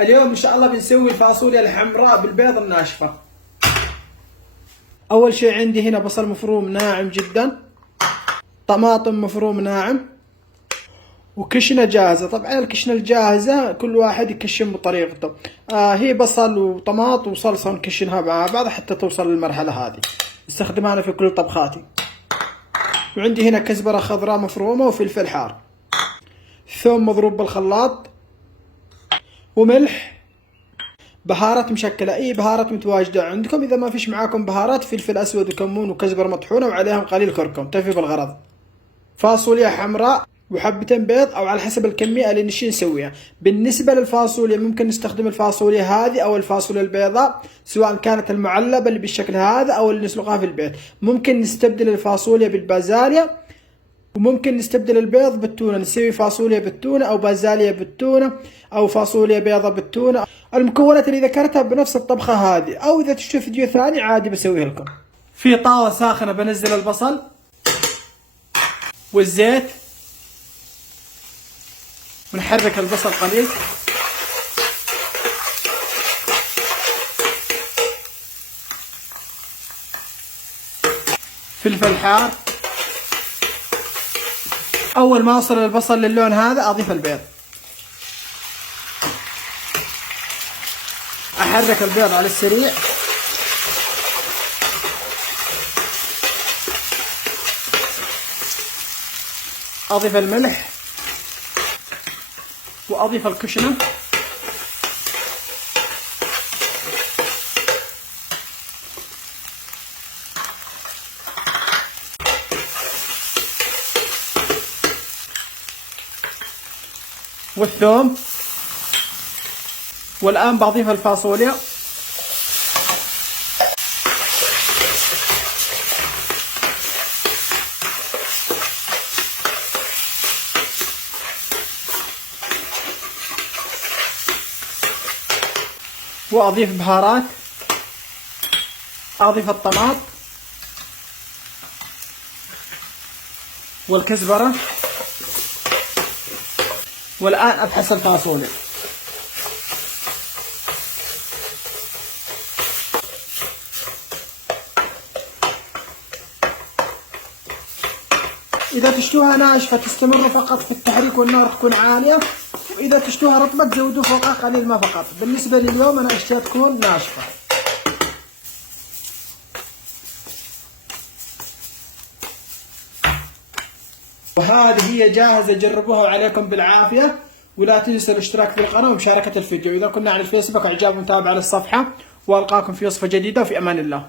اليوم ان شاء الله بنسوي الفاصوليا الحمراء بالبيض الناشفة. اول شيء عندي هنا بصل مفروم ناعم جدا، طماطم مفروم ناعم، وكشنة جاهزة. طبعا الكشنة الجاهزة كل واحد يكشن بطريقته. هي بصل وطماط وصلصة نكشنها مع بعض حتى توصل للمرحلة هذه، استخدمها أنا في كل طبخاتي. وعندي هنا كزبرة خضراء مفرومة وفلفل حار، ثوم مضروب بالخلاط، وملح، بهارات مشكلة، اي بهارات متواجدة عندكم. اذا ما فيش معاكم بهارات، فلفل اسود وكمون وكزبرة مطحونة وعليهم قليل كركم تكفي بالغرض. فاصوليا حمراء وحبتين بيض او على حسب الكمية اللي نشي نسويها. بالنسبة للفاصوليا ممكن نستخدم الفاصوليا هذه او الفاصوليا البيضاء، سواء كانت المعلبة اللي بالشكل هذا او اللي نسلقها في البيت. ممكن نستبدل الفاصوليا بالبازاليا، وممكن نستبدل البيض بالتونة، نسوي فاصوليا بالتونة او بازاليا بالتونة او فاصوليا بيضة بالتونة. المكونات اللي ذكرتها بنفس الطبخة هذه، او اذا تشوف فيديو ثاني عادي بسويه لكم. في طاوة ساخنة بنزل البصل والزيت، ونحرك البصل قليل، فلفل حار. اول ما اوصل البصل للون هذا اضيف البيض، احرك البيض على السريع، اضيف الملح واضيف الكشنة، والثوم، والآن بضيف الفاصوليا، وأضيف بهارات، أضيف الطماط والكزبرة، والآن أبحث الفاصوليا. إذا تشتوها ناشفة تستمروا فقط في التحريك والنار تكون عالية، وإذا تشتوها رطبة تزودوا فوقها قليل ما فقط. بالنسبة لليوم أنا اشتهيت تكون ناشفة. وهذه هي جاهزة، جربوها عليكم بالعافية. ولا تنسوا الاشتراك في القناة ومشاركة الفيديو. إذا كنا على الفيسبوك إعجاب ومتابعة للصفحة، وألقاكم في وصفة جديدة وفي أمان الله.